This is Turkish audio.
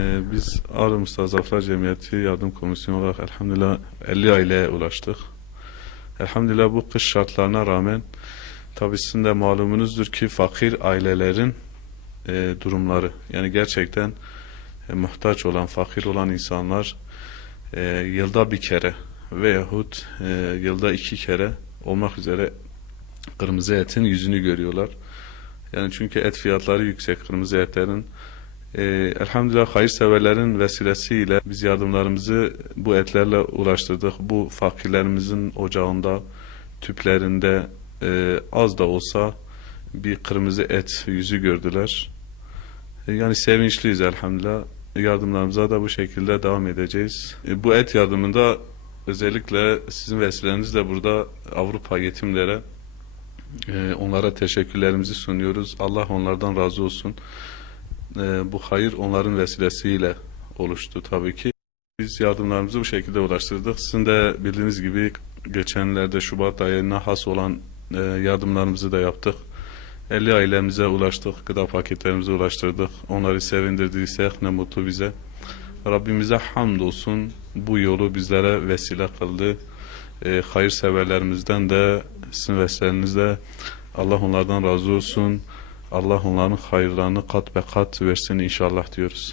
Biz Ağrı Mustazaflar Cemiyeti Yardım Komisyonu olarak elhamdülillah 50 aileye ulaştık. Elhamdülillah bu kış şartlarına rağmen tabii sizin de malumunuzdur ki fakir ailelerin durumları, yani gerçekten muhtaç olan, fakir olan insanlar yılda bir kere veyahut yılda iki kere olmak üzere kırmızı etin yüzünü görüyorlar. Yani çünkü et fiyatları yüksek, kırmızı etlerin. Elhamdülillah hayırseverlerin vesilesiyle biz yardımlarımızı bu etlerle ulaştırdık. Bu fakirlerimizin ocağında, tüplerinde az da olsa bir kırmızı et yüzü gördüler. Yani sevinçliyiz elhamdülillah. Yardımlarımıza da bu şekilde devam edeceğiz. Bu et yardımında özellikle sizin vesilenizle burada Avrupa yetimlere onlara teşekkürlerimizi sunuyoruz. Allah onlardan razı olsun. Bu hayır onların vesilesiyle oluştu tabii ki. Biz yardımlarımızı bu şekilde ulaştırdık. Sizin de bildiğiniz gibi geçenlerde Şubat ayına has olan yardımlarımızı da yaptık. 50 ailemize ulaştık, gıda paketlerimizi ulaştırdık. Onları sevindirdiysek ne mutlu bize. Rabbimize hamdolsun bu yolu bizlere vesile kıldı. Hayırseverlerimizden de sizin vesilenizle Allah onlardan razı olsun. Allah onların hayırlarını kat be kat versin inşallah diyoruz.